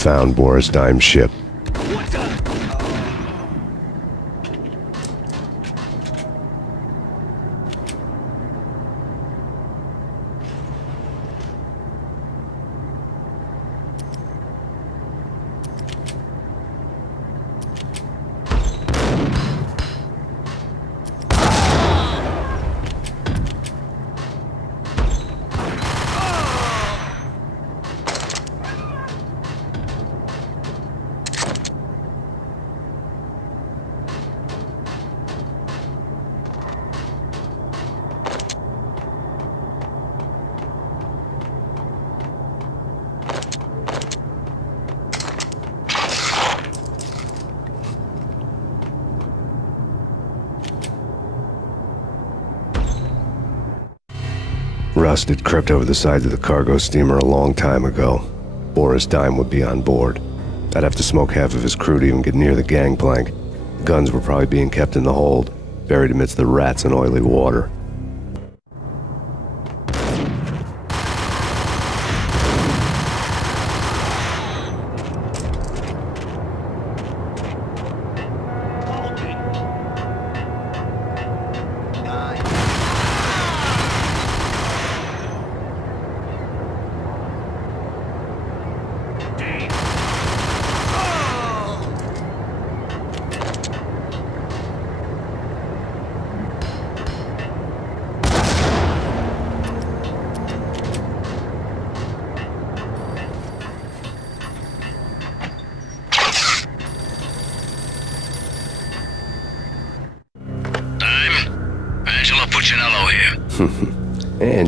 Found Boris Dime's ship. Rust had crept over the sides of the cargo steamer a long time ago. Boris Dime would be on board. I'd have to smoke half of his crew to even get near the gangplank. Guns were probably being kept in the hold, buried amidst the rats and oily water.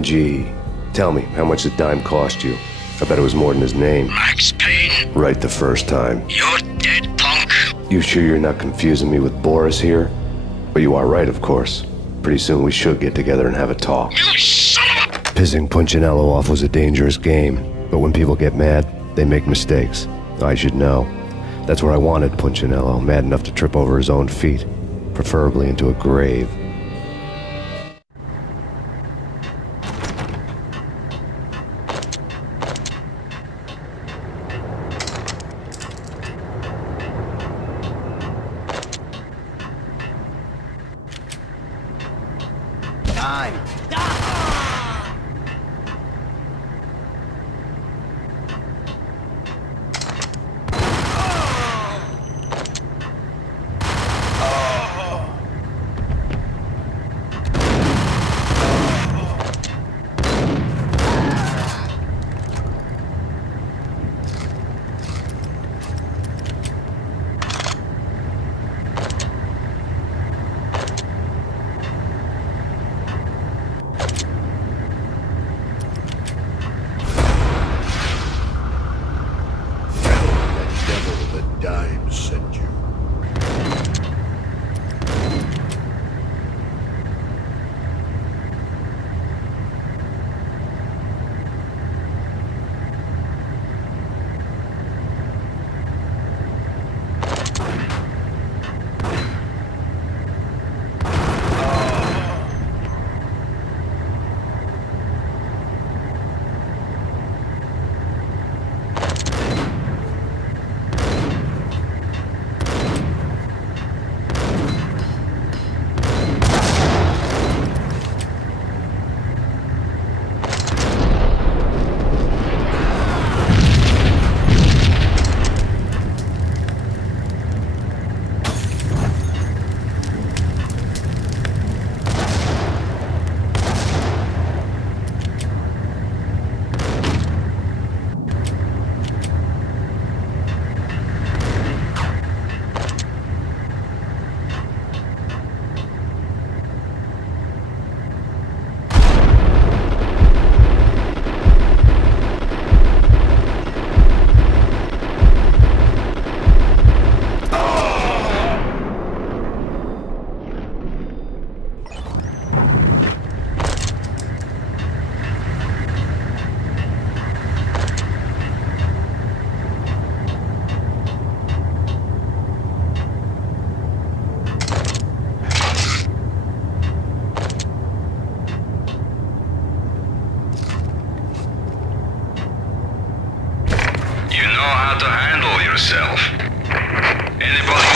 Angie, tell me, how much did Dime cost you? I bet it was more than his name. Max Payne, Right the first time. you're dead, punk. You sure you're not confusing me with Boris here? But you are right, of course. Pretty soon we should get together and have a talk. You son of a... Pissing Punchinello off was a dangerous game, but when people get mad, they make mistakes. I should know. That's where I wanted Punchinello, mad enough to trip over his own feet, preferably into a grave.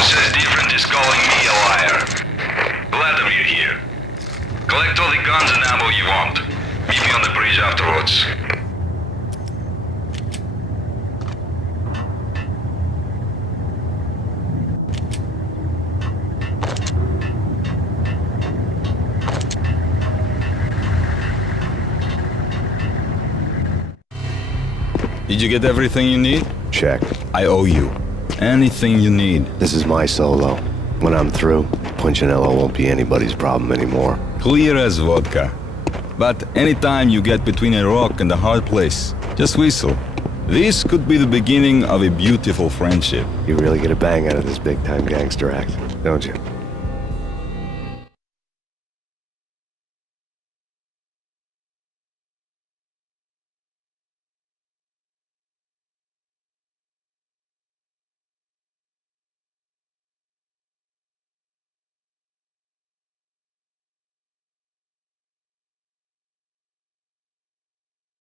Says different is calling me a liar. Vladimir here. Collect all the guns and ammo you want. Meet me on the bridge afterwards. Did you get everything you need? Check. I owe you. Anything you need. This is my solo. When I'm through, Punchinello won't be anybody's problem anymore. Clear as vodka. But anytime you get between a rock and a hard place, just whistle. This could be the beginning of a beautiful friendship. You really get a bang out of this big-time gangster act, don't you?